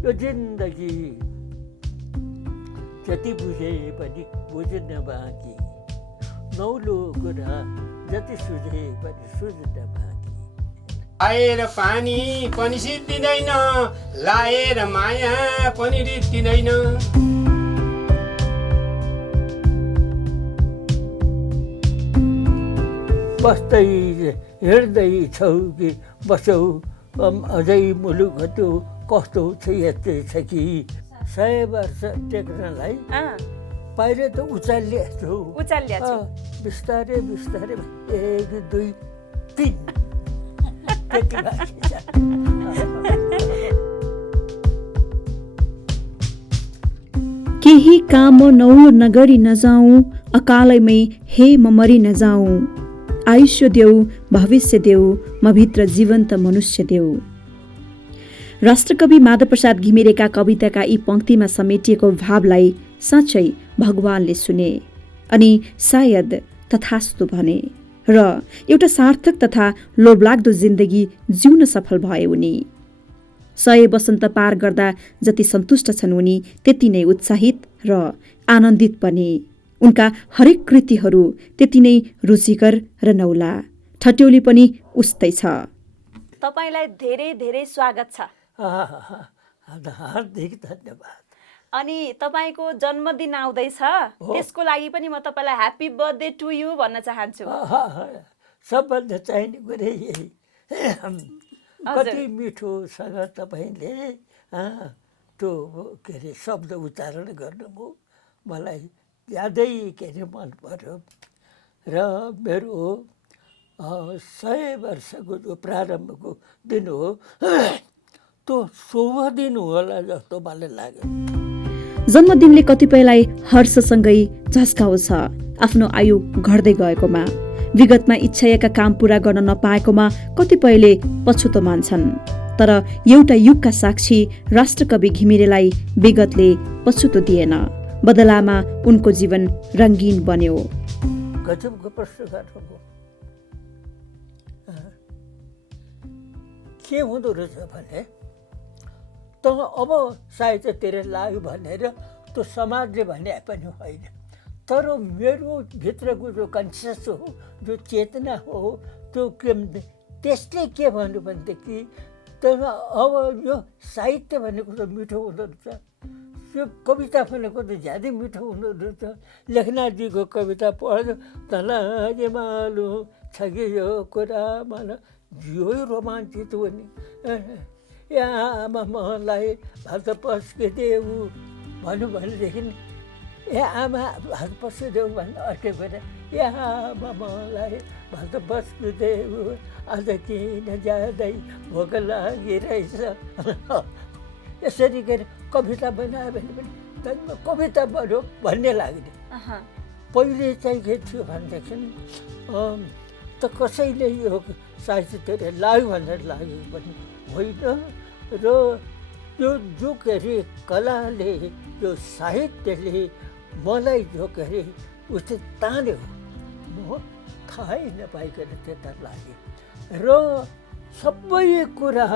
यो जिन्दगी जति बुझे पनि बुझ्न बाँकी, नौलो कुरा जति सुझे पनि सुझ्न बाँकी। आएर पानी पनि सिद्धिँदैन, लाएर माया पनि रित्तिँदैन। बस्दै हिँड्दैछौ कि बसौ, अझै मुलुक त्यो कस्तो छ यस्तै छ कि। 100 वर्ष टेक्नलाई पाइले त उचालिएको छु, बिस्तारै बिस्तारै 1 2 3 केही काम नौलो नगरी नजाऊँ, अकालैमै हे म मरि नजाऊँ। आयुष्य देऊ, भविष्य देऊ, म भित्र जीवन्त मनुष्य देऊ। राष्ट्रकवि माधवप्रसाद घिमिरेका कविताका यी पंक्तिमा समेटिएको भावलाई साँच्चै भगवानले सुने अनि सायद तथास्तु भने र एउटा सार्थक तथा लोभलाग्दो जिन्दगी जिउन सफल भए उनी। 100 वसन्त पार गर्दा जति सन्तुष्ट छन् उनी, त्यति नै उत्साहित र आनन्दित पनि। उनका हरेक कृतिहरू त्यति नै रुचिकर र नौला। ठट्यौली पनि उस्तै छ। तपाईलाई धेरै धेरै स्वागत छ। हार्दिक धन्यवाद। अनि तपाईको जन्मदिन आउँदैछ, त्यसको लागि पनि म तपाईलाई ह्यापी बर्थडे टु यु भन्न चाहन्छु। सबभन्दा चाहिने कुरा यही। कति मिठोसँग तपाईँले त्यो के अरे शब्द उच्चारण गर्नुभयो, मलाई ज्यादै के अरे मन पर्यो। र मेरो 100 वर्षको जो प्रारम्भको दिन हो, त्यो शुभ दिन होला जस्तो मलाई लाग्यो। जन्मदिनले कतिपयलाई हर्षसँगै झस्काउँछ आफ्नो आयु घट्दै गएकोमा। विगतमा इच्छाएका काम पूरा गर्न नपाएकोमा कतिपयले पछुतो मान्छन्। तर एउटा युगका साक्षी राष्ट्रकवि घिमिरेलाई विगतले पछुतो दिएन, बदलामा उनको जीवन रङ्गीन बन्यो। गजबको प्रश्न गर्नुभयो। के हुँदो रहेछ भने, त अब साहित्यतिर लाग्यो भनेर त्यो समाजले भने पनि होइन, तर मेरो भित्रको जो कन्सियस हो, जो चेतना हो, त्यो त्यसले के भन्यो भनेदेखि तर अब यो साहित्य भनेको त मिठो हुँदो रहेछ, यो कविता भनेको त ज्यादै मिठो हुँदो रहेछ। लेखनाथजीको कविता पढ्यो, तँलाई मालुम छ कि यो कुरा मलाई जियो रोमाञ्चित हो नि। या आमा मलाई भात पस्किदेऊ भन्यो भनेदेखि, ए आमा भात पस्किदेऊ भन्दा अर्कै कुरा, या आमा मलाई भात पस्किदेऊ आज किन जाँदै भोक लागिरहेछ। यसरी गरी कविता बनायो भने पनि कविता बन्यो भन्ने लाग्ने। पहिले चाहिँ के थियो भनेदेखि त कसैले यो साहित्यतिर लाग्यो भनेर लागेको पनि होइन, र यो जो के अरे कलाले, यो साहित्यले मलाई जो के अरे उस्तै तान्यो, म थाहै नपाइकन त्यता लागेँ। र सबै कुरा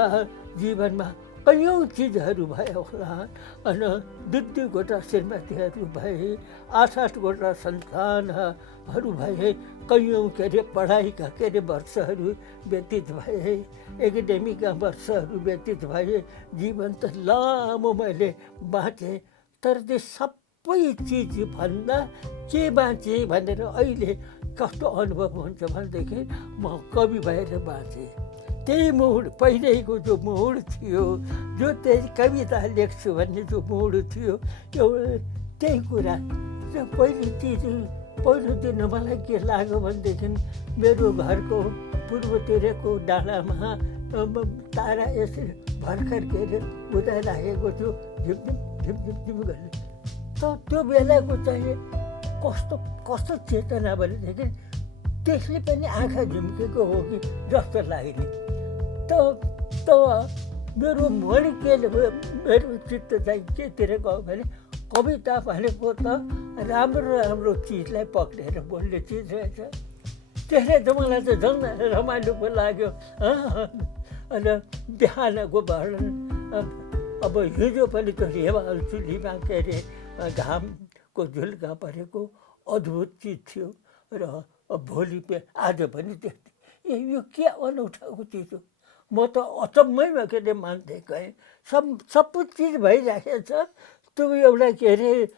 जीवनमा कैयौँ चिजहरू भयो होला, अनि 2-2वटा श्रीमतीहरू भए, 8-8वटा सन्तानहरू भए, कैयौँ के अरे पढाइका के अरे वर्षहरू व्यतीत भए, एकाडेमीका वर्षहरू व्यतीत भए, जीवन त लामो मैले बाँचेँ। तर त्यो सबै चिजभन्दा के बाँचेँ भनेर अहिले कस्तो अनुभव हुन्छ भनेदेखि, म कवि भएर बाँचेँ। त्यही मुड, पहिलेको जो मुड थियो, जो त्यही कविता लेख्छु भन्ने जो मुड थियो, त्यही कुरा। पहिलो दिन मलाई के लाग्यो भनेदेखि, मेरो घरको पूर्वतिरको डाँडामा तारा यसरी भर्खर के अरे उदाइराखेको थियो, झिपझिप झिपझिप झिप गर्ने। त त्यो बेलाको चाहिँ कस्तो चेतना भनेदेखि, त्यसले पनि आँखा झुम्केको हो कि जस्तो लाग्ने। त मेरो मन के मेरो चित्त चाहिँ केतिर गयो भने, कविता भनेको त राम्रो चिजलाई पक्रेर बोल्ने चिज रहेछ। त्यसले त मलाई त झन् रमाइलो पो लाग्यो। अनि बिहानको वर्णन, अब हिजो पनि त्यो हिमाल चुलीमा के अरे घामको झुल्का परेको अद्भुत चिज थियो र भोलि आज पनि त्यस्तै यो के अनौठाको चिज हो। म त अचम्मैमा के अरे मान्दै गएँ। सबै चिज भइराखेको छ। त्यो एउटा के अरे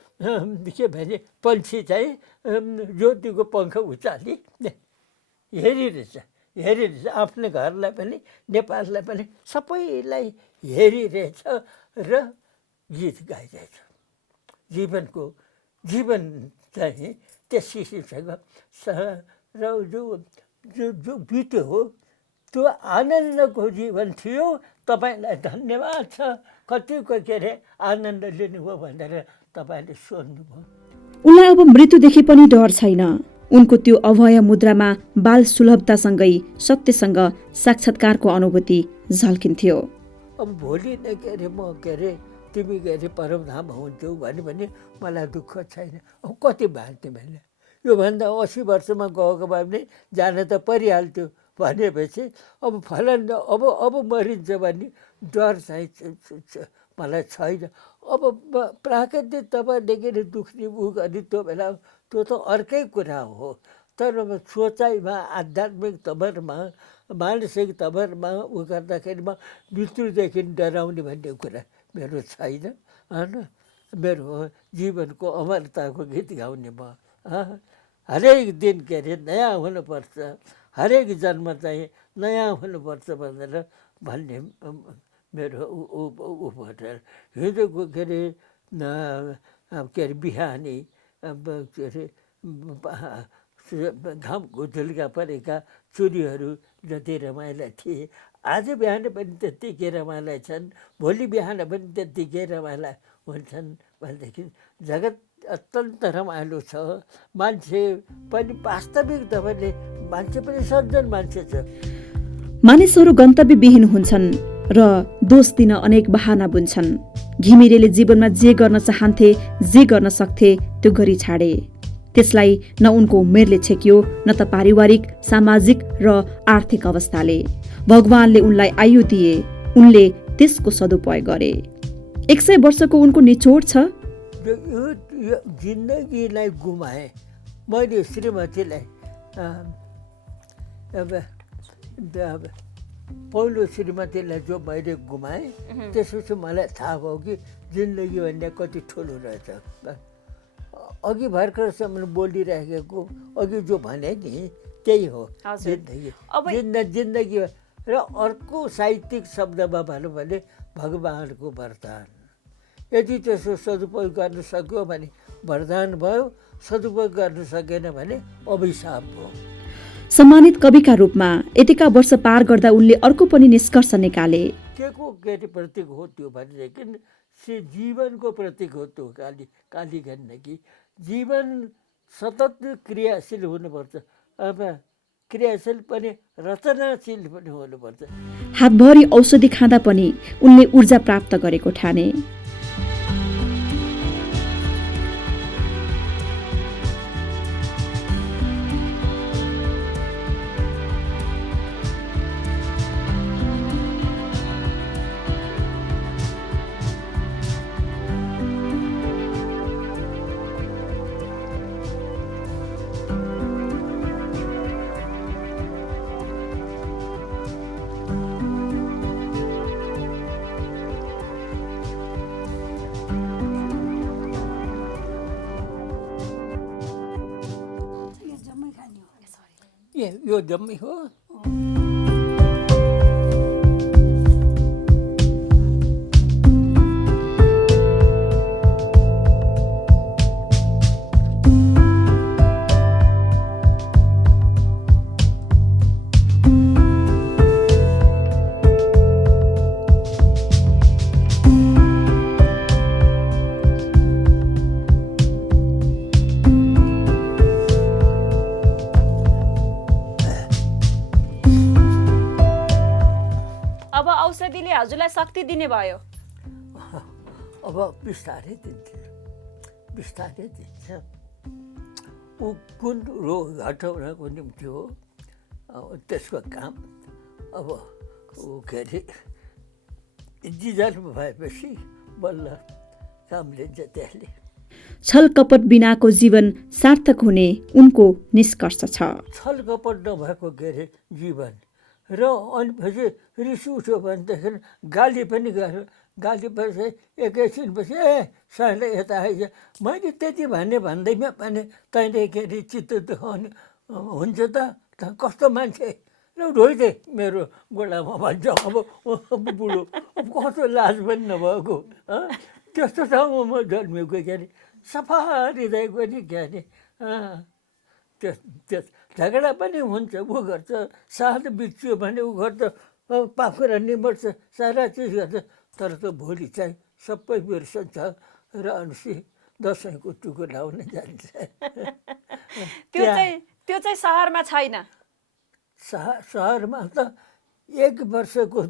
के भने पन्छी चाहिँ ज्योतिको पङ्ख उचाली हेरिरहेछ आफ्नो घरलाई पनि नेपाललाई पनि सबैलाई हेरिरहेछ र गीत गाइरहेछ। जीवन चाहिँ त्यस किसिमसँग र जो बित्यो हो त्यो आनन्दको जीवन थियो। तपाईँलाई धन्यवाद छ। कतिको के अरे आनन्द लिनुभयो भनेर तपाईँले सोध्नुभयो। उनलाई अब मृत्युदेखि पनि डर छैन। उनको त्यो अभय मुद्रामा बाल सुलभतासँगै सत्यसँग साक्षात्कारको अनुभूति झल्किन्थ्यो। अब भोलि नै के अरे म के अरे तिमी के अरे परमधाम हुन्थ्यौ भने मलाई दुःख छैन। अब कति बाँच्ने मैले योभन्दा 80 वर्षमा गएको भए पनि जान त परिहाल्थ्यो भनेपछि अब फलान अब मरिन्छ भन्ने डर चाहिँ मलाई छैन। अब प्राकृतिक तपाईँदेखि दुख्ने उ गर्ने त्यो बेला त्यो त अर्कै कुरा हो। तर सोचाइमा आध्यात्मिक तवरमा मानसिक तवरमा उ गर्दाखेरिमा मृत्युदेखि डराउने भन्ने कुरा मेरो छैन होइन। मेरो जीवनको अमरताको गीत गाउने म हरेक दिन के अरे नयाँ हुनुपर्छ, हरेक जन्म चाहिँ नयाँ हुनुपर्छ भनेर भन्ने मेरो ऊ भएर हिजोको के अरे बिहानी के अरे घामको झुल्का परेका चुरीहरू जति रमाइला थिए आज बिहान पनि त्यत्तिकै रमाइला छन्, भोलि बिहान पनि त्यत्तिकै रमाइला हुन्छन् भनेदेखि जगत अत्यन्त रमाइलो छ। मान्छे पनि वास्तविक तपाईँले मान्छे पनि सज्जन मान्छे छ। मानिसहरू गन्तव्यविहीन हुन्छन् र दोष दिन अनेक बहाना बुन्छन्। घिमिरेले जीवनमा जे गर्न चाहन्थे, जे गर्न सक्थे त्यो गरी छाडे। त्यसलाई न उनको उमेरले छेक्यो, न त पारिवारिक, सामाजिक र आर्थिक अवस्थाले। भगवानले उनलाई आयु दिए, उनले त्यसको सदुपयोग गरे। 100 वर्षको उनको निचोड छ। यो जिन्दगीलाई गुमाएँ मैले। श्रीमतीलाई पहिलो श्रीमतीलाई जो मैले गुमाएँ त्यसपछि मलाई थाहा भयो कि जिन्दगी भन्ने कति ठुलो रहेछ। अघि भर्खरसम्म बोलिराखेको अघि जो भने नि त्यही हो जिन्दगी। र अर्को साहित्यिक शब्दमा भनौँ भने भगवानको वरदान। यदि त्यसको सदुपयोग गर्न सक्यो भने वरदान भयो, सदुपयोग गर्न सकेन भने अभिशाप भयो। सम्मानित कविका रूपमा यतिका वर्ष पार गर्दा उनले अर्को पनि निष्कर्ष निकाले। के प्रतीक हो त्यो भनेदेखि जीवनको प्रतीक हो त्यो काली गण्डकी। जीवन सतत क्रियाशील हुनुपर्छ। अब क्रियाशील पनि रचनाशील पनि हुनुपर्छ। हातभरि औषधि खाँदा पनि उनले ऊर्जा प्राप्त गरेको ठाने। यो जम्मै हो। औषधिले हजुरलाई शक्ति दिने भयो। अब बिस्तारै दिन्छ। ऊ कुन रोग हटाउनको निम्ति हो त्यसको काम। अब ऊ के अरे जिजानु भएपछि बल्ल काम लिन्छ त्यसले। छल कपट बिनाको जीवन सार्थक हुने उनको निष्कर्ष छ। छल कपट नभएको के अरे जीवन र अनि पछि रिस उठ्यो भनेदेखि गाली पनि गर्यो, गाली पछि एकैछिनपछि साइले यता आइज मैले त्यति भन्दैमा पनि तैँले के अरे चित्त दुखाउने हुन्छ त कस्तो मान्छे ल रोइदे मेरो गोडामा भन्छ। अब बुढो कस्तो लाज पनि नभएको त्यस्तो ठाउँमा म जन्मेको के अरे सफा हृदयको नि के अरे त्यस झगडा पनि हुन्छ, ऊ गर्छ साथ बिच्यो भने ऊ गर्छ, पाखुरा निमर्छ, सारा चिज गर्छ, तर त भोलि चाहिँ सबै बिर्सन्छ र अनुसी दसैँको टुको लाउन जान्छ। त्यो चाहिँ सहरमा छैन। सहरमा त 1 वर्षको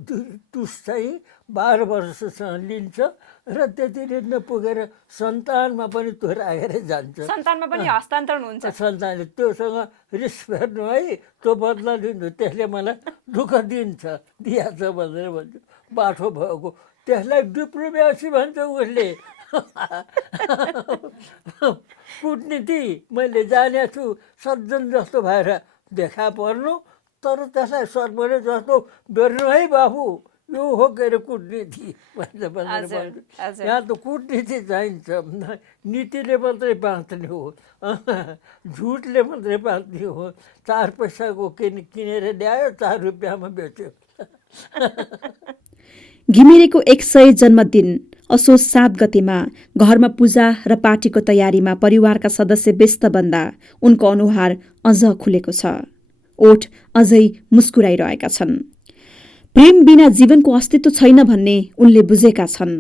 टुस चाहिँ 12 वर्षसम्म लिन्छ र त्यतिले नपुगेर सन्तानमा पनि त्यो राखेर जान्छ। सन्तानमा पनि हस्तान्तरण हुन्छ। सन्तानले त्योसँग रिस फेर्नु है, त्यो बदला लिनु, त्यसले मलाई दुःख दिएछ भनेर भन्छ। बाठो भएको त्यसलाई डिप्लोमेसी भन्छ उसले। कुटनीति मैले जानेको छु, सज्जन जस्तो भएर देखा पर्नु, तर त्यसलाई सर्वले जस्तो बेर्नु है बाबु, यो हो के अरे कुटनीति भनेर भन्छ। यहाँ त कुटनीति चाहिन्छ, नीतिले मात्रै बाँच्ने हो, झुटले मात्रै बाँच्ने हो। 4 पैसाको किनेर ल्यायो, 4 रुपियाँमा बेच्यो। घिमिरेको 100 जन्मदिन असोज 7 गतेमा घरमा पूजा र पार्टीको तयारीमा परिवारका सदस्य व्यस्त बन्दा उनको अनुहार अझ खुलेको छ, ओठ अझै मुस्कुराइरहेका छन्। प्रेम बिना जीवनको अस्तित्व छैन भन्ने उनले बुझेका छन्।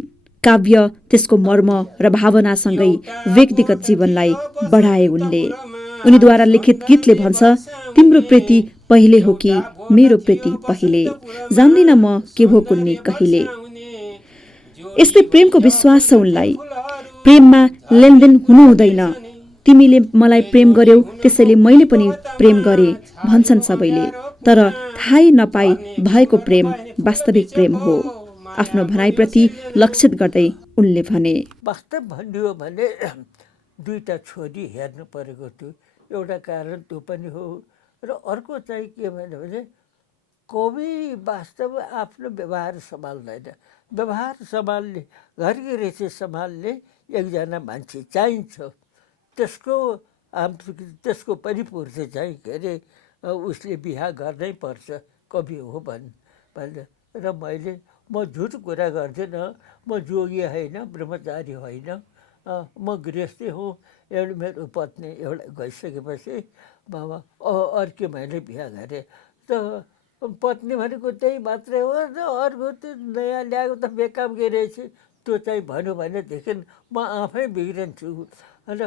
काव्य त्यसको मर्म र भावनासँगै व्यक्तिगत जीवनलाई बढाए उनले। उनीद्वारा लिखित गीतले भन्छ, तिम्रो प्रीति पहिले हो कि मेरो प्रीति पहिले, जान्दिन म के भो कुन्नी कहिले। यस्तै प्रेमको विश्वास छ उनलाई। प्रेममा लेनदेन हुनु हुँदैन। तिमीले मलाई प्रेम गर्यौ, त्यसैले मैले पनि प्रेम गरेँ भन्छन् सबैले, तर थाहै नपाई भएको प्रेम वास्तविक प्रेम हो। आफ्नो भनाइप्रति लक्षित गर्दै उनले भने, वास्तव भन्यो भने 2टा छोरी हेर्नु परेको थियो, एउटा कारण त्यो पनि हो र अर्को चाहिँ के भने कवि वास्तव आफ्नो व्यवहार सम्हाल्दैन। व्यवहार सम्हाल्ने, घरगृहस्थी सम्हाल्ने एकजना मान्छे चाहिन्छ। त्यसको परिपूर्ति चाहिँ के अरे उसले बिहा गर्नै पर्छ, कवि हो भनेर। र म झुट कुरा गर्दिनँ, म जोगी होइन, ब्रह्मचारी होइन, म गृहस्थी हुँ। एउटा मेरो पत्नी एउटा गइसकेपछि बाबा अर्को मैले बिहा गरेँ। त पत्नी भनेको त्यही मात्रै हो र अर्को त्यो नयाँ ल्याएको त बेकाम गरेछ, त्यो चाहिँ भन्यो भनेदेखि म आफै बिग्रन्छु। र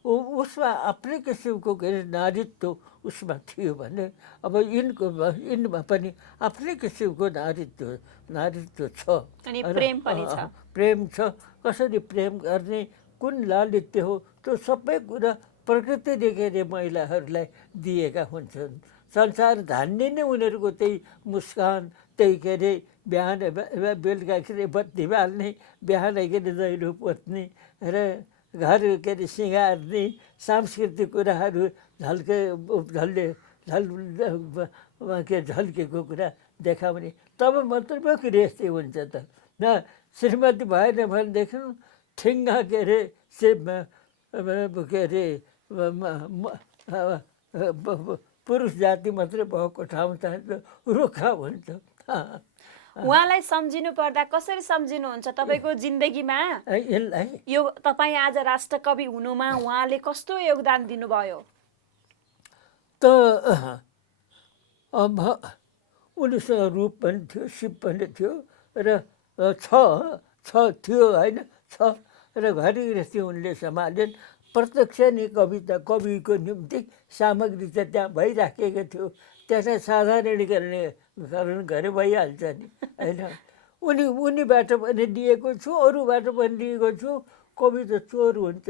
उसमा आफ्नै किसिमको के अरे नारीत्व उसमा थियो भने अब यिनमा पनि आफ्नै किसिमको नारीत्व छ, प्रेम छ। कसरी प्रेम गर्ने, कुन लालित्य हो, त्यो सबै कुरा प्रकृतिले के अरे महिलाहरूलाई दिएका हुन्छन्। संसार धान्ने नै उनीहरूको त्यही मुस्कान, त्यही के अरे बिहान बेलुका के अरे बत्ती बाल्ने, बिहान के अरे दैलो पोत्ने र घर के अरे सिँगार्ने, सांस्कृतिक कुराहरू झल्केको कुरा देखाउने, तब मात्रै पो गृहस्थी हुन्छ त। न श्रीमती भएन भनेदेखि ठिङ्गा के अरे के अरे पुरुष जाति मात्रै भएको ठाउँ चाहिँ रुखा हुन्छ। उहाँलाई सम्झिनु पर्दा कसरी सम्झिनुहुन्छ? तपाईँको जिन्दगीमा यो तपाईँ आज राष्ट्रकवि हुनुमा उहाँले कस्तो योगदान दिनुभयो? त अब उनीसँग रूप पनि थियो, सिप पनि थियो र थियो होइन, र घरगृहस्थी उनले सम्हालिन्। प्रत्यक्ष नै कविको निम्ति सामग्री त त्यहाँ भइराखेको थियो, त्यसलाई साधारणीकरण गरे भइहाल्छ नि होइन। उनीबाट पनि लिएको छु, अरूबाट पनि लिएको छु। कवि त चोर हुन्छ।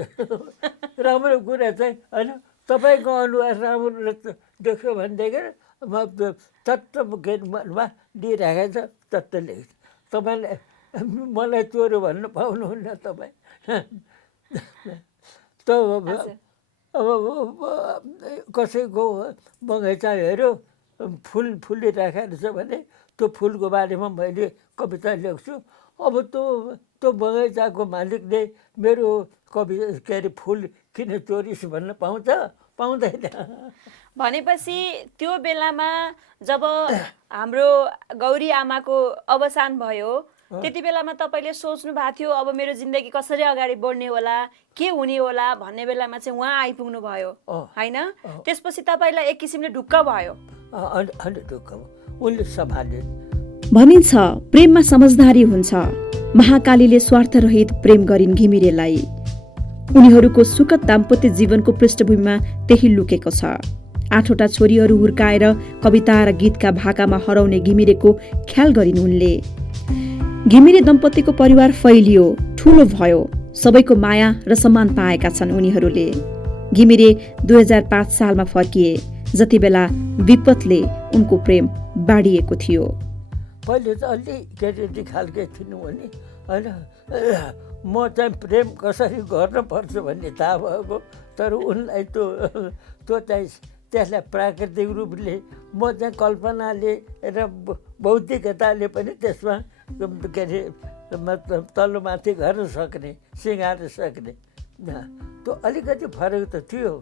राम्रो कुरा चाहिँ होइन, तपाईँको अनुहार राम्रो देख्यो भनेदेखि चट्ट मनमा दिइराखेको छ, चट्ट लेख्छ। तपाईँलाई मलाई चोरो भन्न पाउनुहुन्न तपाईँ। त अब कसैको बगैँचा हेऱ्यो फुल फुलिराखेको छ भने त्यो फुलको बारेमा मैले कविता लेख्छु। अब त्यो बगैँचाको मालिकले मेरो कविता के अरे फुल किन चोरिस भन्न पाउँछ? पाउँदैन। भनेपछि त्यो बेलामा जब हाम्रो गौरी आमाको अवसान भयो त्यति बेलामा तपाईँले सोच्नु भएको थियो अब मेरो जिन्दगी कसरी अगाडि बढ्ने होला, के हुने होला भन्ने बेलामा चाहिँ उहाँ आइपुग्नु भयो होइन? त्यसपछि तपाईँलाई एक किसिमले ढुक्क भयो। अनि ढुक्क उनले सम्हाले। भनिन्छ प्रेममा समझदारी हुन्छ। महाकालीले स्वार्थरहित प्रेम गरिन् घिमिरेलाई। उनीहरूको सुखद दाम्पत्य जीवनको पृष्ठभूमिमा त्यही लुकेको छ। 8वटा छोरीहरू हुर्काएर कविता र गीतका भाकामा हराउने घिमिरेको ख्याल गरिन् उनले। घिमिरे दम्पतिको परिवार फैलियो, ठुलो भयो, सबैको माया र सम्मान पाएका छन् उनीहरूले। घिमिरे 2005 सालमा फर्किए जति बेला विपतले उनको प्रेम बाडिएको थियो। पहिले त अलि केटी खालके थिइनु भने होइन, म चाहिँ प्रेम कसरी गर्नुपर्छ भन्ने थाहा भएको, तर उनलाई त्यो चाहिँ त्यसलाई प्राकृतिक रूपले म चाहिँ कल्पनाले र बौद्धिकताले पनि त्यसमा के अरे मतलब तल्लोमाथि गर्न सक्ने, सिँगार्न सक्ने त्यो अलिकति फरक त थियो।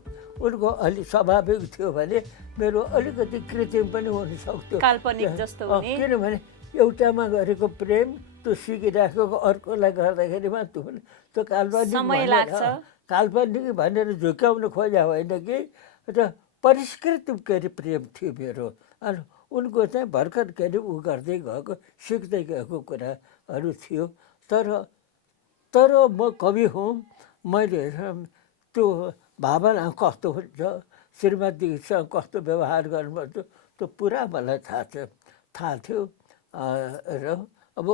उनको अलि स्वाभाविक थियो भने मेरो अलिकति कृत्रिम पनि हुन सक्थ्यो, काल्पनिक जस्तो हुने। किनभने एउटामा गरेको प्रेम त्यो सिकिराखेको अर्कोलाई गर्दाखेरिमा त्यो काल्पनिक भनेर झुक्याउन खोजा होइन कि, र परिष्कृत के अरे प्रेम थियो मेरो। अनि उनको चाहिँ भर्खर के अरे ऊ गर्दै गएको, सिक्दै गएको कुराहरू थियो। तर म कवि हुँ, मैले त्यो भावना कस्तो हुन्छ, श्रीमतीसँग कस्तो व्यवहार गर्नुपर्छ त्यो पुरा मलाई थाहा थियो। र अब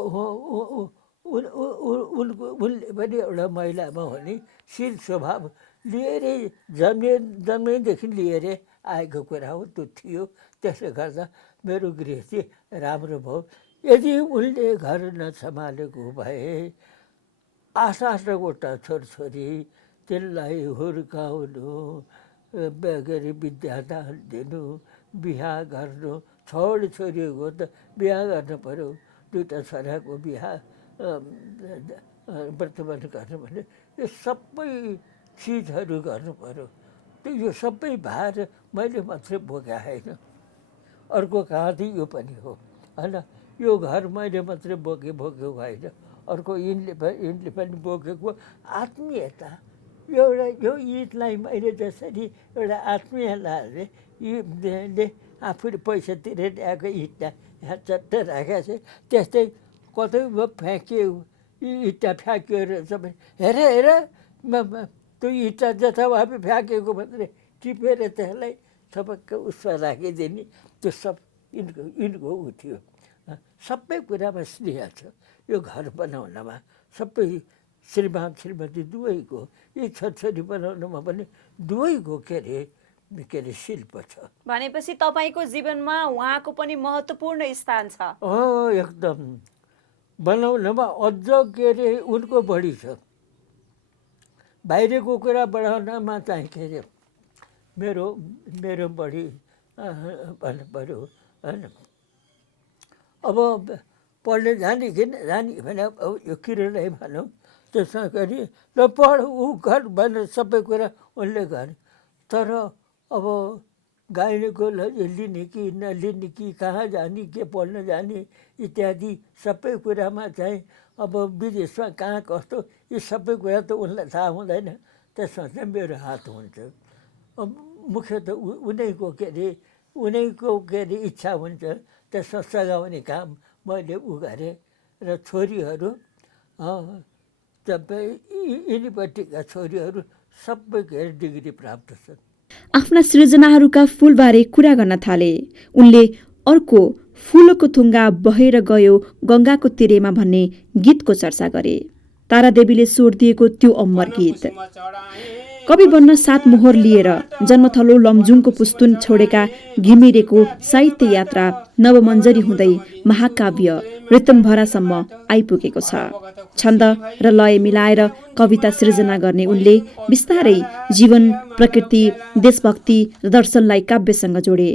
उनले पनि एउटा महिलामा हुने शील स्वभाव लिएरै जन्मैदेखि लिएरै आएको कुरा हो, त्यो थियो। त्यसले गर्दा मेरो गृहस्थी राम्रो भयो। यदि उनले घर नसम्हालेको भए 8-8वटा छोरछोरी त्यसलाई हुर्काउनु, के अरे विद्यादान दिनु, बिहा गर्नु, छोरीको त बिहा गर्नु पऱ्यो, 2टा छोराको बिहा वर्तमान गर्नु भने यो सबै चिजहरू गर्नु पऱ्यो। यो सबै भार मैले मात्रै बोका होइन, अर्को कहाँदेखि यो पनि हो होइन। यो घर मैले मात्रै बोकेको होइन, अर्को यिनले पनि बोकेको आत्मीयता। एउटा यो ईदलाई मैले जसरी एउटा आत्मीय लाले यीले आफूले पैसा तिरेर ल्याएको इँटा यहाँ चट्ट राखेको छ, त्यस्तै कतै फ्याँकियो इँटा फ्याँकियो रहेछ भने हेर त्यो इँटा जथाभावी फ्याँकेको मात्रै टिपेर त्यसलाई सबैको उसमा राखिदिने, त्यो सब यिनको ऊ थियो। सबै कुरामा स्नेह छ। यो घर बनाउनमा सबै श्रीमान श्रीमती दुवैको, यी छोरछोरी बनाउनुमा पनि दुवैको के अरे शिल्प छ। भनेपछि तपाईँको जीवनमा उहाँको पनि महत्त्वपूर्ण स्थान छ। एकदम बनाउनमा अझ के अरे उनको बढी छ। बाहिरको कुरा बढाउनमा चाहिँ के अरे मेरो बढी भन्नु पऱ्यो होइन। अब पढ्ने जाने भने यो किरणलाई भनौँ, त्यसमा गरी ल पढ ऊ घर भनेर सबै कुरा उनले गरे। तर अब गाइनेको लिने कि नलिने कि कहाँ जाने, के पढ्न जाने इत्यादि सबै कुरामा चाहिँ अब विदेशमा कहाँ कस्तो यी सबै कुरा त उनलाई थाहा हुँदैन। त्यसमा चाहिँ मेरो हात हुन्छ। अब मुख्य त उनैको के अरे इच्छा हुन्छ, त्यसमा सघाउने काम मैले उ गरेँ। र छोरीहरू सबै यिनीपट्टिका छोरीहरू सबै डिग्री प्राप्त छन्। आफ्ना सृजनाहरूका फूलबारे कुरा गर्न थाले। उनले अर्को फूलको थुङ्गा बहेर गयो गङ्गाको तिरेमा भन्ने गीतको चर्चा गरे। तारादेवीले स्वर दिएको त्यो अमर गीत। कवि बन्न 7 मोहर लिएर जन्मथलो लमजुङको पुस्तुन छोडेका घिमिरेको साहित्य यात्रा नवमञ्जरी हुँदै महाकाव्य ऋतुम्भरासम्म आइपुगेको छ। छन्द र लय मिलाएर कविता सृजना गर्ने उनले बिस्तारै जीवन, प्रकृति, देशभक्ति र दर्शनलाई काव्यसँग जोडे।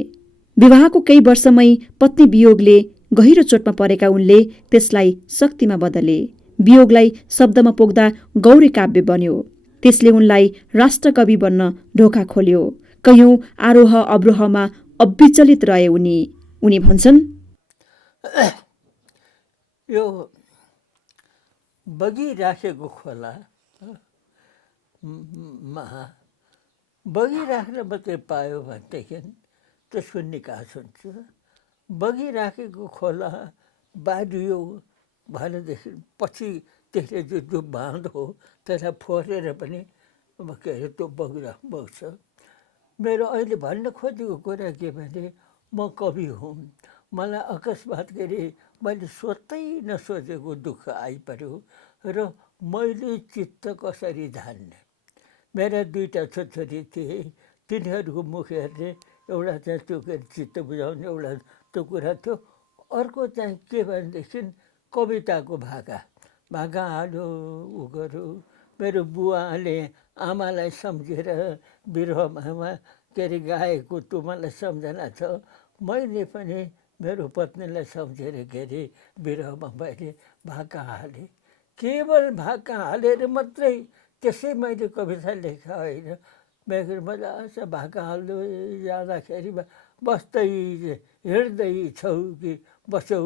विवाहको केही वर्षमै पत्नी वियोगले गहिरो चोटमा परेका उनले त्यसलाई शक्तिमा बदले। वियोगलाई शब्दमा पोख्दा गौरी काव्य बन्यो। त्यसले उनलाई राष्ट्रकवि बन्न ढोका खोल्यो। कयौं आरोह अवरोहमा अविचलित रहे उनी भन्छन्, यो बगिराखेको खोला बगिराख्न मात्रै पायो भनेदेखि त्यसको निकास हुन्छ। बगिराखेको खोला बाँधियो भनेदेखि पछि त्यसले जो बाँध हो त्यसलाई फोरेर पनि के अरे त्यो बग्छ। मेरो अहिले भन्न खोजेको कुरा के भने म कवि हुँ। मलाई अकस्मात गरी मैले सोच्दै नसोचेको दुःख आइपर्यो र मैले चित्त कसरी धान्ने। मेरा दुईटा छोरी थिए, तिनीहरूको मुख हेर्ने, एउटा चाहिँ त्यो चित्त बुझाउने एउटा त्यो कुरा थियो। अर्को चाहिँ के भनेदेखि कविताको भाका हाल्यो उ गर्यो। मेरो बुवाले आमालाई सम्झेर बिरहमा के अरे गाएको त्यो मलाई सम्झना छ। मैले पनि मेरो पत्नीलाई सम्झेर के अरे बिरहमा मैले भाका हालेँ। केवल भाका हालेर मात्रै त्यसै मैले कविता लेखा होइन। मेरो मजासे भाका हाल्दै जाँदाखेरि बस्दै हिँड्दै छौ कि बसौ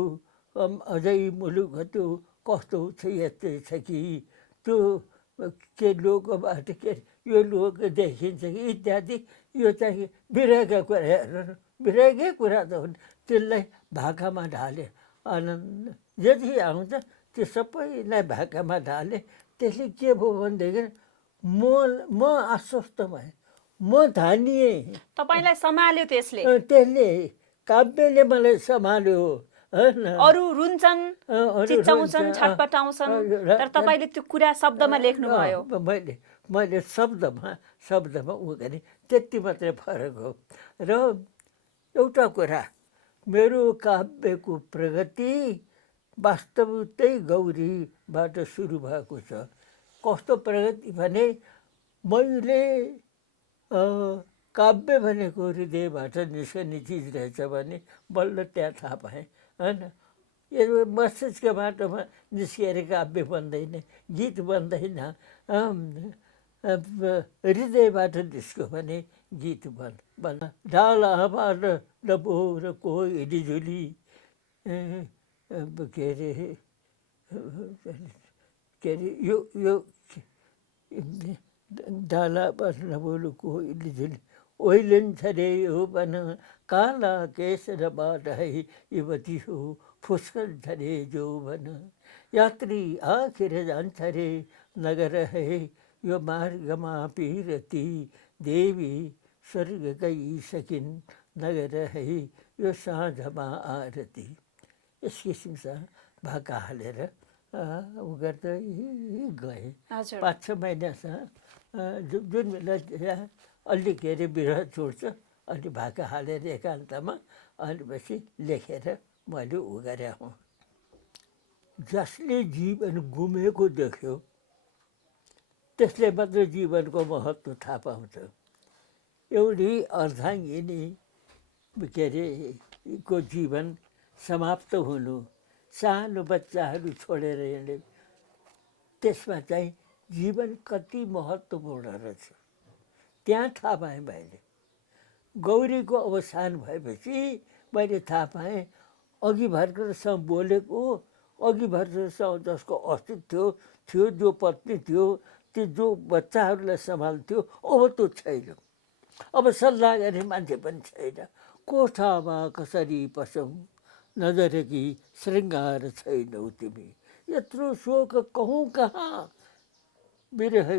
अझै मुलुक त्यो कस्तो छ यस्तै छ कि त्यो के लोकबाट के यो लोक देखिन्छ कि इत्यादि। यो चाहिँ विरहका कुराहरू, विरहकै कुरा त हुन्। त्यसलाई भाकामा ढाले आनन्द जति आउँछ त्यो सबैलाई भाकामा ढाले। त्यसले के भयो भनेदेखि म आश्वस्त भएँ, म धानिएँ। तपाईलाई सम्हाल्यो त्यसले काव्यले मलाई सम्हाल्यो। अरू रुन्छन्, चिच्याउँछन्, छटपटाउँछन्, तर तपाईले त्यो कुरा शब्दमा लेख्नुभयो। मैले शब्दमा उ गरेँ, त्यति मात्रै फरक हो। र एउटा कुरा, मेरो काव्यको प्रगति वास्तव त्यही गौरीबाट सुरु भएको छ। कस्तो प्रगति भने मैले काव्य भनेको हृदयबाट निस्कने चिज रहेछ भने बल्ल त्यहाँ थाहा पाएँ होइन। यो मस्तिष्कबाट निस्किएर काव्य बन्दैन, गीत बन्दैन। हृदयबाट निस्क्यो भने गीत बन्छ। डालाबाट डबोर कोइली झुली के अरे यो डालाबाट डबोर कोइली झुली ओइलिन्छ रे हो भन काला केसरबाट है युवती हो फुस्कन्छ रे जो भन यात्री आखिर जान्छ रे नगर है यो मार्गमा पिरती देवी स्वर्ग गइसकिन् नगर है यो साँझमा आरती। यस किसिमसँग भाका हालेर उ गर्दै गएँ। 5-6 महिनासम्म जुन बेला अलि के अरे बिरह छोड्छ अलि भाका हालेर एकान्तमा अलि पछि लेखेर मैले उ गरे हुँ। जसले जीवन गुमेको देख्यो त्यसले मात्र जीवनको महत्त्व थाहा पाउँछ। एउटी अर्धाङ्गिनी के अरे को जीवन समाप्त हुनु, सानो बच्चाहरू छोडेर हिँड्ने, त्यसमा चाहिँ जीवन कति महत्त्वपूर्ण रहेछ त्यहाँ थाहा पाएँ मैले। गौरीको अवसान भएपछि मैले थाहा पाएँ अघि भर्खरसँग बोलेको, अघि भर्खरसँग जसको अस्तित्व थियो, जो पत्नी थियो, त्यो जो बच्चाहरूलाई सम्हाल्थ्यो, अब त्यो छैन। अब सल्लाह गर्ने मान्छे पनि छैन। कोठामा कसरी पसौँ नजरेकी श्रृङ्गार छैनौ तिमी, यत्रो शोक कहूँ कहाँ विरह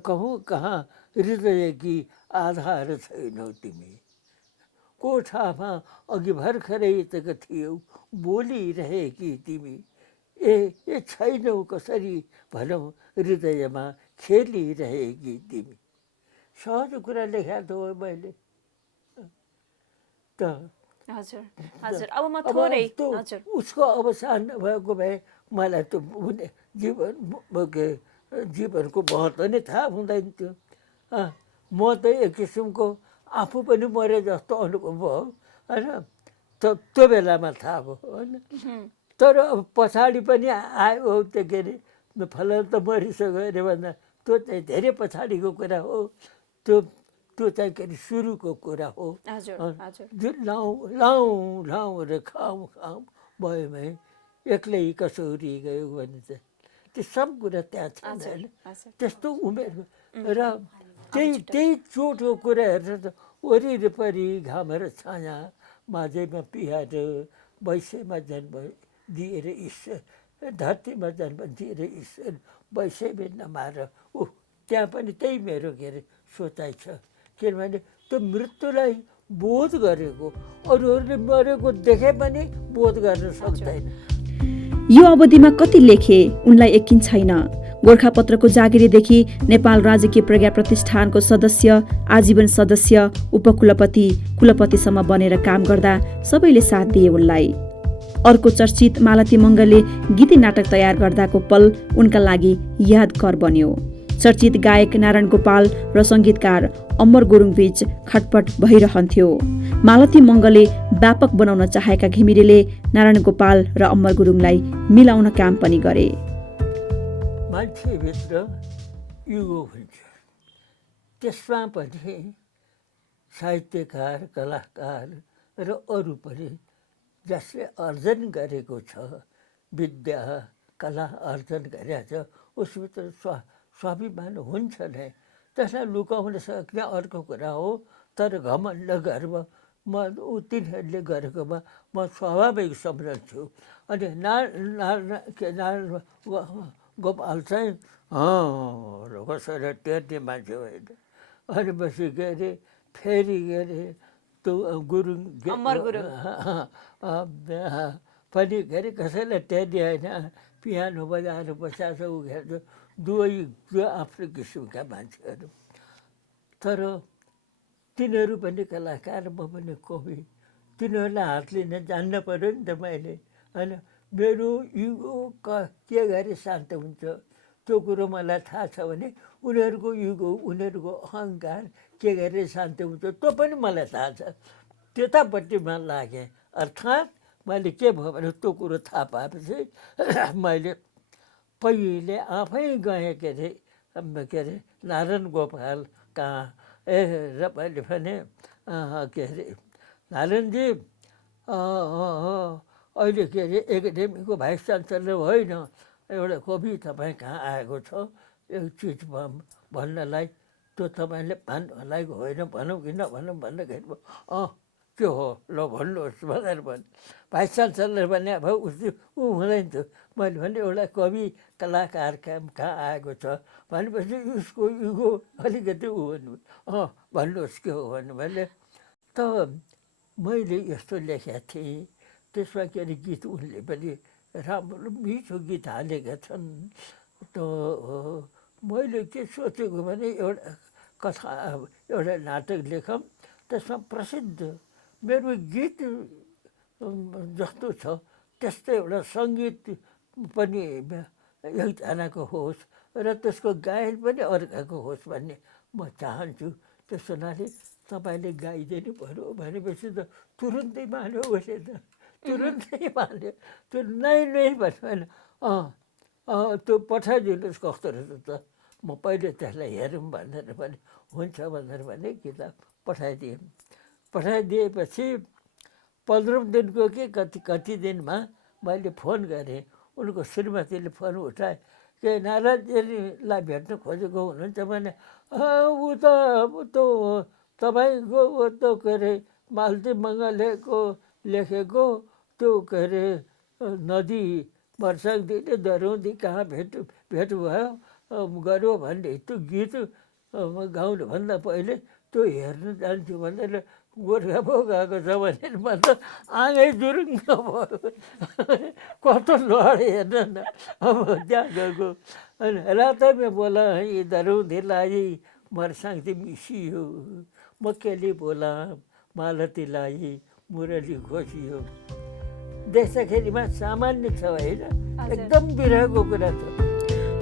कहूँ कहाँ हृदयकी आधार छैनौ तिमी। कोठामा अघि भर्खरै तक थियौ बोलिरहेकी तिमी, ए छैनौ कसरी भनौ हृदयमा खेलिरहेकी तिमी। सहज कुरा लेखा त हो मैले त हजुर हजुर अब म थोरै त्यो हजुर उसको अवसान भएको भए मलाई त जीवनको महत्त्व नै थाहा हुँदैन थियो। म त एक किसिमको आफू पनि मरे जस्तो अनुभव भयो होइन, त्यो बेलामा थाहा भयो होइन। तर अब पछाडि पनि आयो त्यो के अरे फलाना त मरिसक्यो अरे भन्दा त्यो चाहिँ धेरै पछाडिको कुरा हो। त्यो चाहिँ के अरे सुरुको कुरा हो। जुन लाउँ र खाउँ भएमै एक्लै कसौरी गयो भने चाहिँ त्यो सब कुरा त्यहाँ छ होइन। त्यस्तो उमेर र त्यही चोटको कुरा हेर्नु त वरिपरि घाम र छाया माझैमा पियार वैश्यमा जन्म दिएर ईश्वर, धरतीमा जन्म दिएर ईश्वर वैश्यमै नमार। त्यहाँ पनि त्यही मेरो के अरे सोचाइ छ। किनभने त्यो मृत्युलाई बोध गरेको, अरूहरूले मरेको देखे पनि बोध गर्न सक्दैन। यो अवधिमा कति लेखे उनलाई यकिन छैन। गोरखापत्रको जागिरीदेखि नेपाल राजकीय प्रज्ञा प्रतिष्ठानको सदस्य, आजीवन सदस्य, उपकुलपति, कुलपतिसम्म बनेर काम गर्दा सबैले साथ दिए उनलाई। अर्को चर्चित मालती मङ्गलले गीती नाटक तयार गर्दाको पल उनका लागि यादगार बन्यो। चर्चित गायक नारायण गोपाल र सङ्गीतकार अमर गुरुङ बीच खटपट भइरहन्थ्यो। मालती मङ्गलले व्यापक बनाउन चाहेका घिमिरेले नारायण गोपाल र अमर गुरुङलाई मिलाउन काम पनि गरे। मान्छेभित्र युगो हुन्छ, त्यसमा पनि साहित्यकार, कलाकार र अरू पनि जसले अर्जन गरेको छ, विद्या कला अर्जन गरेको छ, उसभित्र स्वाभिमान हुन्छ नै। त्यसलाई लुकाउन सक्ने अर्को कुरा हो। तर घमण्ड गर्व म तिनीहरूले गरेकोमा म स्वाभाविक सम्झन्छु। अनि नारायण गोपाल चाहिँ कसैले टेर्ने मान्छे होइन। अनि पछि के अरे फेरि के अरे त्यो गुरुङ पनि के अरे कसैलाई टेर्ने होइन, पियानो बजाएर बसाएको छ। ऊ हेर्छ दुवै आफ्नो किसिमका मान्छेहरू। तर तिनीहरू पनि कलाकार, म पनि कवि। तिनीहरूलाई हात लिन जान्न पऱ्यो नि त मैले होइन। मेरो युगो के गरे शान्त हुन्छ त्यो कुरो मलाई थाहा छ भने उनीहरूको युगो, उनीहरूको अहङ्कार के गरे शान्त हुन्छ त्यो पनि मलाई थाहा छ। त्यतापट्टि मन लागेँ। अर्थात् मैले के भयो भने त्यो कुरो थाहा पाएपछि मैले पहिले आफै गएँ के अरे नारायण गोपाल कहाँ। र मैले भने के अरे नारायणजी अहिले के अरे एकाडेमीको भाइस चान्सलर होइन, एउटा कवि तपाईँ कहाँ आएको छ एक चिज भन्नलाई। त्यो तपाईँले भन्नलाई होइन भनौँ कि नभनौँ भन्दाखेरि के हो ल भन्नुहोस् भनेर भने भाइस चान्सलर भने अब ऊ हुँदैन थियो। मैले भने एउटा कवि कलाकार कहाँ आएको छ भनेपछि उसको युगो अलिकति ऊ भन्नुहोस् के हो भन्नु। मैले त मैले यस्तो लेखेका थिएँ। त्यसमा के अरे गीत उनले पनि राम्रो मिठो गीत हालेका छन्। त मैले के सोचेको भने एउटा कथा, एउटा नाटक लेखौँ, त्यसमा प्रसिद्ध मेरो गीत जस्तो छ त्यस्तै एउटा सङ्गीत पनि एकजनाको होस् र त्यसको गायन पनि अर्काको होस् भन्ने म चाहन्छु। त्यस हुनाले तपाईँले गाइदिनु पऱ्यो भनेपछि त तुरुन्तै मान्यो उसले त, तुरुन्तै मान्यो। त्यो नै भन्नु होइन, त्यो पठाइदिनुहोस् कस्तो रहेछ त, म पहिले त्यसलाई हेरौँ भनेर भने हुन्छ भनेर भने किताब पठाइदिएँ। पठाइदिएपछि 15 दिनको कि कति दिनमा मैले फोन गरेँ। उनको श्रीमतीले फोन उठाए, के नारायणजीलाई भेट्न खोजेको हुनुहुन्छ भने ऊ त त्यो तपाईँको त्यो के अरे मालती मङ्गलेको लेखेको त्यो के अरे नदी वर्षाङदेखि दरौदी कहाँ भेट भयो गऱ्यो भन्ने त्यो गीत गाउनुभन्दा पहिले त्यो हेर्न जान्छु भनेर गोर्खा पो गएको छ भनेर म त आँगै जुरुङ्ग भयो। कस्तो लडे हेर्न न। अब त्यहाँ गएको अनि रातैमा बोला दरौदीलाई मर्साङ तिमी मिसियो, म केले बोला मालतीलाई मुरली खोजियो देख्दाखेरिमा सामान्य छ होइन, एकदम बिरहको कुरा छ।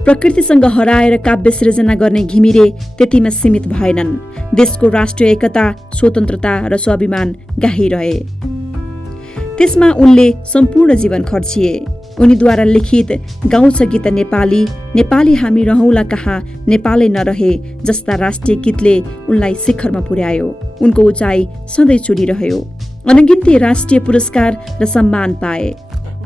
प्रकृतिसँग हराएर काव्य सृजना गर्ने घिमिरे त्यतिमा सीमित भएनन्। देशको राष्ट्रिय एकता, स्वतन्त्रता र स्वाभिमान गाहिरहे। त्यसमा उनले सम्पूर्ण जीवन खर्चिए। उनीद्वारा लिखित गाउँछ गीत नेपाली, नेपाली हामी रहौँला कहाँ, नेपालै नरहे जस्ता राष्ट्रिय गीतले उनलाई शिखरमा पुर्यायो। उनको उचाइ सधैँ चुडिरह्यो। अनगिन्ती राष्ट्रिय पुरस्कार र सम्मान पाए।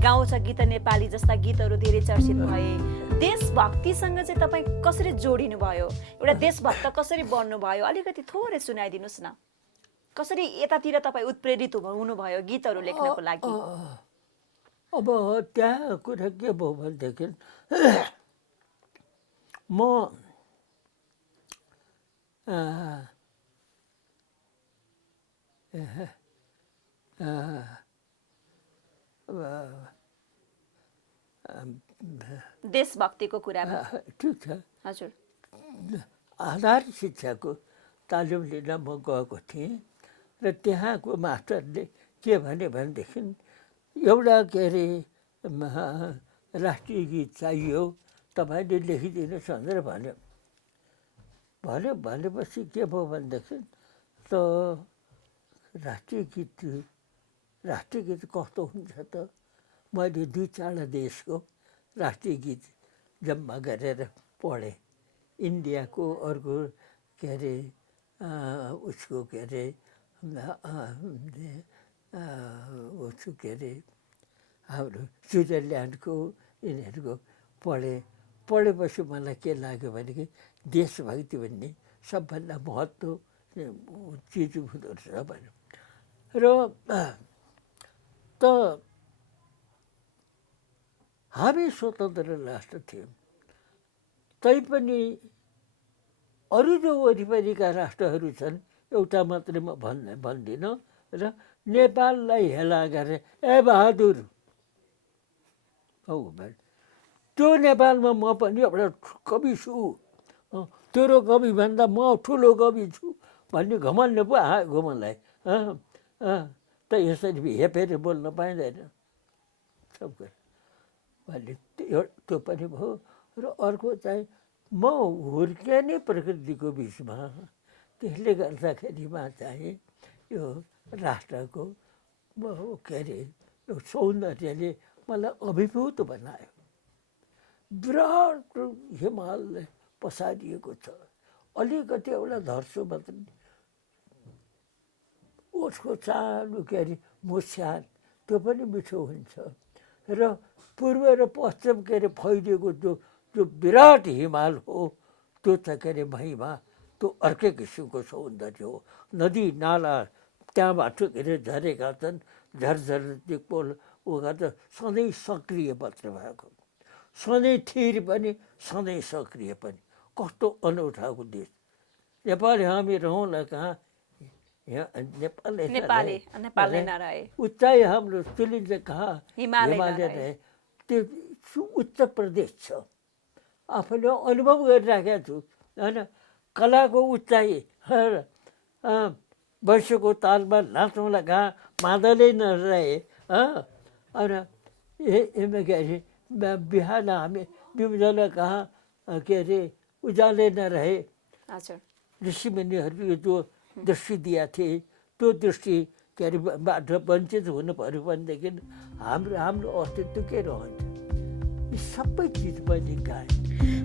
गाउँछ गीत नेपाली जस्ता गीतहरू धेरै चर्चित भए। देशभक्तिसँग चाहिँ तपाईँ कसरी जोडिनु भयो, एउटा देशभक्त कसरी बन्नु भयो, अलिकति थोरै सुनाइदिनुहोस् न। कसरी यतातिर तपाईँ उत्प्रेरित हुनुभयो गीतहरू लेख्नको लागि? अब त्यहाँ कुरा के भयो भनेदेखि म देशभक्तिको कुरामा ठिक छ। हजुर, आधार शिक्षाको तालिम लिन म गएको थिएँ र त्यहाँको मास्टरले के भने भनेदेखि एउटा के अरे राष्ट्रिय गीत चाहियो, तपाईँले लेखिदिनुहोस् भनेर भन्यो। भनेपछि के भयो भनेदेखि त राष्ट्रिय गीत कस्तो हुन्छ त? मैले 2-4 देशको राष्ट्रिय गीत जम्मा गरेर पढेँ। इन्डियाको, अर्को के अरे उसको के अरे उसको के अरे हाम्रो स्विजरल्यान्डको, यिनीहरूको पढेपछि मलाई के लाग्यो भनेदेखि देशभक्ति भन्ने सबभन्दा महत्त्व चिज हुँदो रहेछ भन्यो। र त हामी स्वतन्त्र राष्ट्र थियौँ, तैपनि अरू जो वरिपरिका राष्ट्रहरू छन्, एउटा मात्रै म भन्दिनँ, र नेपाललाई हेला गरे ए बहादुर हौ भाइ, त्यो नेपालमा म पनि एउटा कवि छु, तेरो कविभन्दा म ठुलो कवि छु भन्ने घमण्ड पो आएको मलाई। त यसरी हेपेर बोल्न पाइँदैन सब कुरा भन्ने त्यो पनि भयो। र अर्को चाहिँ म हुर्के नै प्रकृतिको बिचमा, त्यसले गर्दाखेरिमा चाहिँ यो राष्ट्रको के अरे यो सौन्दर्यले मलाई अभिभूत बनायो। विराट हिमालले पसारिएको छ, अलिकति एउटा धर्सो मात्र, उसको सानो के अरे मुस्यान त्यो पनि मिठो हुन्छ। र पूर्व र पश्चिम के अरे फैलिएको जो विराट हिमाल हो, त्यो त के अरे महिमा, त्यो अर्कै किसिमको सौन्दर्य हो। नदी नाला त्यहाँबाट के अरे झरेका छन्, झरझर पोल उगा त सधैँ सक्रिय मात्र भएको, सधैँ थिर पनि सधैँ सक्रिय पनि। कस्तो अनौठाको देश नेपाल हामी रहौँला कहाँ, नेपालले नरहे। उचाइ हाम्रो तुलिन्छ कहाँ, हिमालय रहे। त्यो उच्च प्रदेश छ, आफूले अनुभव गरिराखेको छु होइन। कलाको उचाइ, वर्षको तालमा नाच्नुलाई कहाँ मादलै नरहे। अनि के अरे बिहान हामी बिउजला कहाँ के अरे उज्यालै नरहे। ऋषिमुनिहरूले जो दृष्टि दिएका थिए, त्यो दृष्टि के अरे बाट वञ्चित हुनु पऱ्यो भनेदेखि हाम्रो अस्तित्व के रहन्छ? यी सबै चिज मैले गाएँ।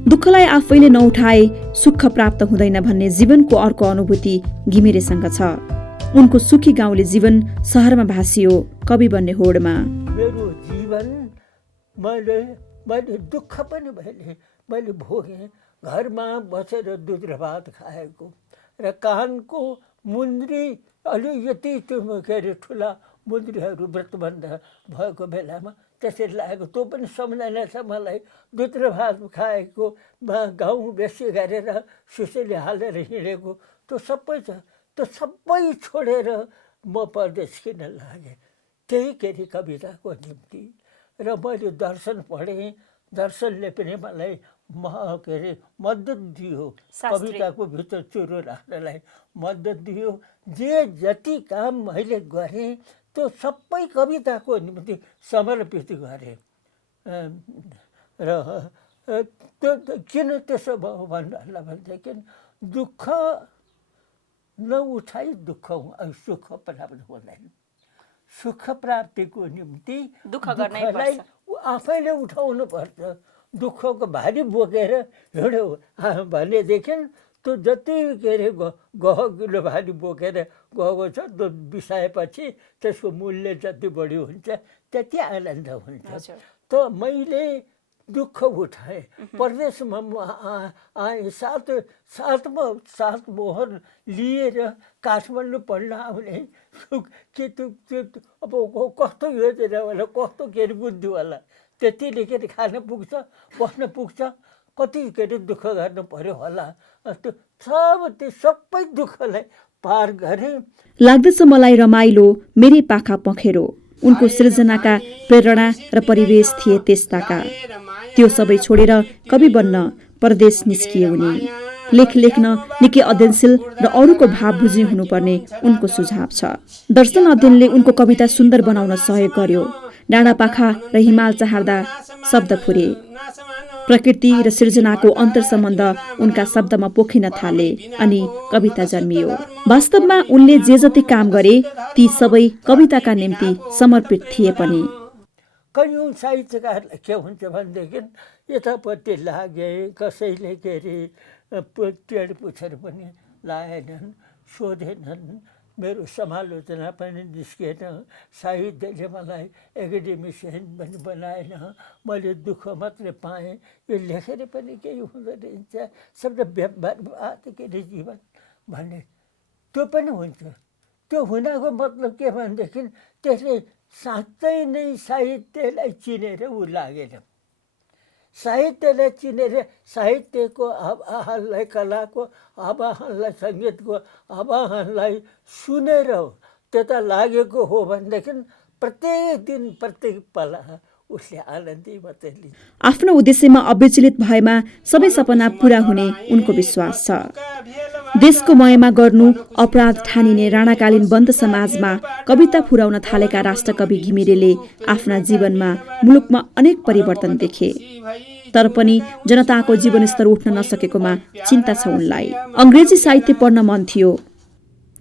दुःखलाई आफैले नउठाए सुख प्राप्त हुँदैन भन्ने जीवनको अर्को अनुभूति घिमिरेसँग छ। उनको सुखी गाउँले जीवन सहरमा भासियो कवि बन्ने होडमा। मेरो जीवन मैले दुःख पनि मैले भोगेँ। घरमा बसेर दुध र भात खाएको र कानको मुन्द्री अलि यति के अरे ठुला मुन्द्रीहरू व्रतबन्ध भएको बेलामा त्यसरी लागेको, त्यो पनि सम्झना छ मलाई। दुध र भात खाएको, गाउँ बेसी गरेर सुसेली हालेर हिँडेको त्यो सबै छ। त्यो सबै छोडेर म परदेश किन लागेँ, त्यही के अरे कविताको निम्ति। र मैले दर्शन पढेँ, दर्शनले पनि मलाई के अरे मद्दत दियो, कविताको भित्र चुरो राख्नलाई मद्दत दियो। जे जति काम मैले गरेँ त्यो सबै कविताको निम्ति समर्पित गरेँ। र त्यो किन त्यसो भयो भन्नलाई भनेदेखि दुःख नउठाइ सुख प्राप्त हुँदैन। सुख प्राप्तिको निम्ति दुःखलाई आफैले उठाउनु पर्छ। दुःखको भारी बोकेर हिँड्यो भनेदेखि त्यो जति के अरे गहकिलो भारी बोकेर गएको छ त्यो बिसाएपछि त्यसको मूल्य जति बढी हुन्छ त्यति आनन्द हुन्छ। त मैले दुःख उठाएँ। परदेशमा म आएँ। सात मोहर लिएर काठमाडौँ पढ्न आउने के त्यो अब कस्तो योजना होला, कस्तो के अरे बुद्धि होला, त्यतिले के अरे खान पुग्छ, बस्न पुग्छ, कति के अरे दुःख गर्नु पर्यो होला। त्यो सबै दुःखलाई पार गरेँ। लाग्दछ मलाई रमाइलो मेरै पाखा पखेरो। उनको सृजनाका प्रेरणा र परिवेश थिए त्यस्ताका। त्यो सबै छोडेर कवि बन्न परदेश निस्किए उनी। लेख लेख्न निकै अध्ययनशील र अरूको भाव बुझी हुनुपर्ने उनको सुझाव छ। दर्शन अध्ययनले उनको कविता सुन्दर बनाउन सहयोग गर्यो। डाँडापाखा र हिमाल चाहर्दा शब्द फुरे। प्रकृति र सृजनाको अन्तर्सम्बन्ध उनका शब्दमा पोखिन थाले अनि कविता जन्मियो। वास्तवमा उनले जे जति काम गरे ती सबै कविताका निम्ति समर्पित थिए पनि। कयौँ साहित्यकारलाई के हुन्छ भनेदेखि यतापट्टि लागे, कसैले के अरे टेढ पुछर पनि लाएनन्, सोधेनन्, मेरो समालोचना पनि निस्किएन, साहित्यले मलाई एकाडेमिसियन पनि बनाएन, मैले दुःख मात्रै पाएँ, यो लेखेर पनि केही हुँदो रहेछ, शब्द बर्बाद के अरे जीवन भन्ने त्यो पनि हुन्छ। त्यो हुनको मतलब के भनेदेखि त्यसले साँच्चै नै साहित्यलाई चिनेर ऊ लागेन। साहित्यलाई चिनेर साहित्यको आवाहनलाई, कलाको आवाहनलाई, सङ्गीतको आवाहनलाई सुनेर त्यता लागेको हो भनेदेखि प्रत्येक दिन प्रत्येक पल उसले आनन्दी मात्रै लिन्छ। आफ्नो उद्देश्यमा अविचलित भएमा सबै सपना पूरा हुने उनको विश्वास छ। देशको मयमा गर्नु अपराध ठानिने राणाकालीन बन्द समाजमा कविता फुराउन थालेका राष्ट्रकवि घिमिरेले आफ्ना जीवनमा मुलुकमा अनेक परिवर्तन देखे। तर पनि जनताको जीवनस्तर उठ्न नसकेकोमा चिन्ता छ उनलाई। अङ्ग्रेजी साहित्य पढ्न मन थियो,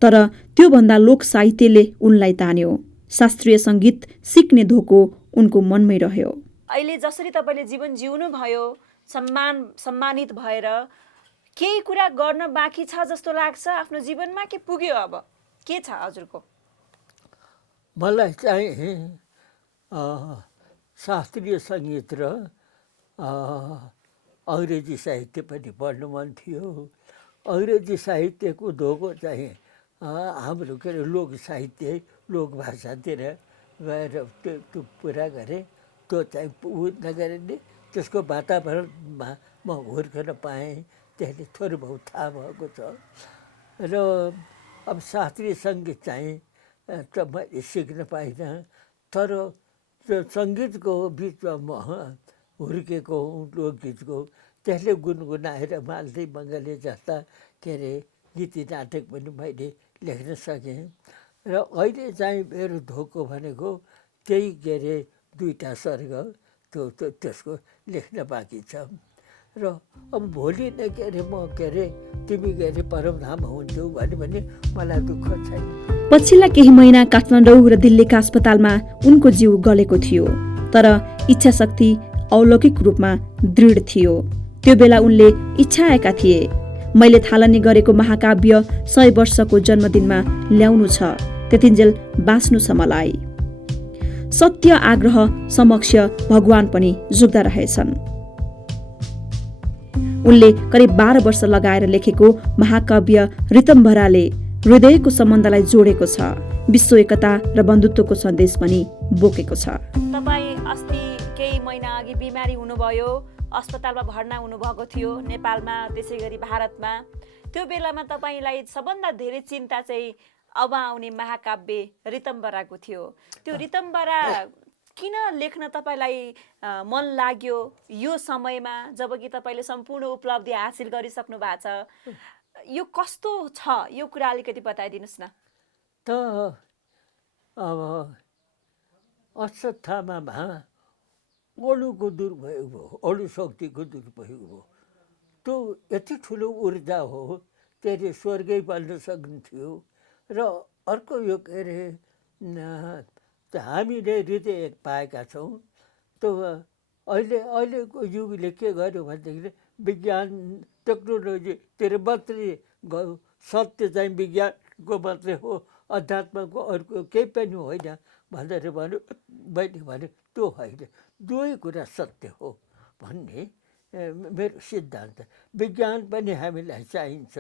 तर त्योभन्दा लोक साहित्यले उनलाई तान्यो। शास्त्रीय सङ्गीत सिक्ने धोको उनको मनमै रह्यो। अहिले जसरी तपाईँले जीवन जिउनु भयो, सम्मानित भएर केही कुरा गर्न बाँकी छ जस्तो लाग्छ आफ्नो जीवनमा, कि पुग्यो? अब के छ हजुरको? मलाई चाहिँ शास्त्रीय सङ्गीत र अङ्ग्रेजी साहित्य पनि पढ्नु मन थियो। अङ्ग्रेजी साहित्यको धोको चाहिँ हाम्रो के अरे लोक साहित्य, लोक भाषातिर गएर त्यो पुरा गरेँ। त्यो चाहिँ उ नगरे नि त्यसको वातावरणमा म हुर्कन पाएँ, त्यसले थोरै बहुत थाहा भएको छ। र अब शास्त्रीय सङ्गीत चाहिँ त मैले सिक्न पाइनँ, तर त्यो सङ्गीतको बिचमा म हुर्केको हुँ, लोकगीतको, त्यसले गुनगुनाएर मालती बङ्गाली जस्ता के अरे गीति नाटक पनि मैले लेख्न सकेँ। र अहिले चाहिँ मेरो धोको भनेको त्यही के अरे दुईटा सर्ग त्यसको लेख्न बाँकी छ। र अब भोलि नै के अरे म के अरे तिमी के अरे परमधाम हुन्छौ भन्यो भने मलाई दुःख छैन। पछिल्ला केही महिना काठमाडौँ र दिल्लीका अस्पतालमा उनको जीव गलेको थियो, तर इच्छा शक्ति अलौकिक रूपमा दृढ थियो। त्यो बेला उनले इच्छाएका थिए, मैले थालनी गरेको महाकाव्य 100 वर्षको जन्मदिनमा ल्याउनु छ, त्यतिन्जेल बाँच्नु छ मलाई। सत्य आग्रह समक्ष भगवान पनि झुक्दा रहेछन्। उनले करिब 12 वर्ष लगाएर लेखेको महाकाव्य ऋतम्भराले हृदयको सम्बन्धलाई जोडेको छ, विश्व एकता र बन्धुत्वको सन्देश पनि बोकेको छ। तपाईँ अस्ति केही महिना अघि बिमारी हुनुभयो, अस्पतालमा भर्ना हुनुभएको थियो नेपालमा, त्यसै गरी भारतमा। त्यो बेलामा तपाईँलाई सबभन्दा धेरै चिन्ता चाहिँ अब आउने महाकाव्य ऋतम्भराको थियो। त्यो ऋतम्भरा किन लेख्न तपाईँलाई मन लाग्यो यो समयमा, जबकि तपाईँले सम्पूर्ण उपलब्धि हासिल गरिसक्नु भएको छ? यो कस्तो छ, यो कुरा अलिकति बताइदिनुहोस् न। त अब अश्वत्थामामा अणुको दुरुपयोग भयो, अणु शक्तिको दुरुपयोग भयो। त्यो यति ठुलो ऊर्जा हो, त्यसले स्वर्गै पाल्न सक्न्थ्यो। र अर्को यो के अरे हामीले हृदय पाएका छौँ। त्यो अहिलेको युगले के गर्यो भनेदेखि विज्ञान टेक्नोलोजीतिर मात्रै गयो। सत्य चाहिँ विज्ञानको मात्रै हो, अध्यात्मको अर्को केही पनि होइन भनेर भन्यो। मैले भने त्यो होइन, दुवै कुरा सत्य हो भन्ने मेरो सिद्धान्त। विज्ञान पनि हामीलाई चाहिन्छ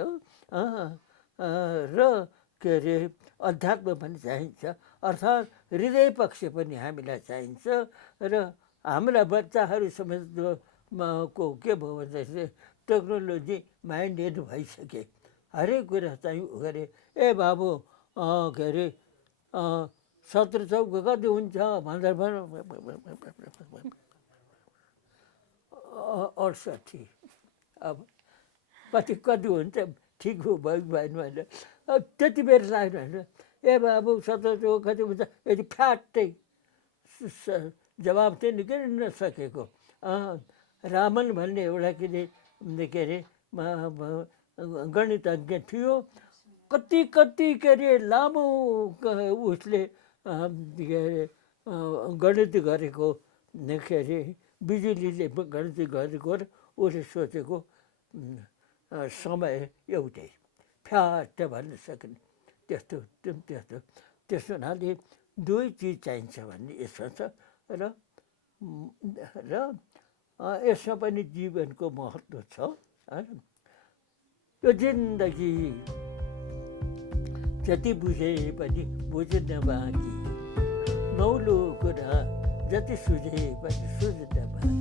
र के अरे अध्यात्म पनि चाहिन्छ, अर्थात् हृदय पक्ष पनि हामीलाई चाहिन्छ। र हाम्रा बच्चाहरू समेत को के भयो भन्दाखेरि टेक्नोलोजी माइन्डेड भइसके, हरेक कुरा चाहिँ गरे। ए बाबु के अरे 17 चौको कति हुन्छ भनेर 68। अब कति हुन्छ ठिक हो भयो भएन भने त्यति बेर लाग्यो होइन। ए बाबु 17 चौको कति हुन्छ, यदि फ्याट्टै जवाब चाहिँ निकै नसकेको। रामन भन्ने एउटा के अरे गणितज्ञ थियो, कति के अरे लामो उसले के अरे गणित गरेको, के अरे बिजुलीले गणित गरेको र उसले सोचेको समय एउटै, फ्याट भन्न सक्ने त्यस्तो त्यस्तो हुनाले दुवै चिज चाहिन्छ भन्ने यसमा छ। र यसमा पनि जीवनको महत्त्व छ। यो जिन्दगी जति बुझे पनि बुझ्न बाँकी, नौलो कुरा जति सुझे पनि सुझ्न बाँकी।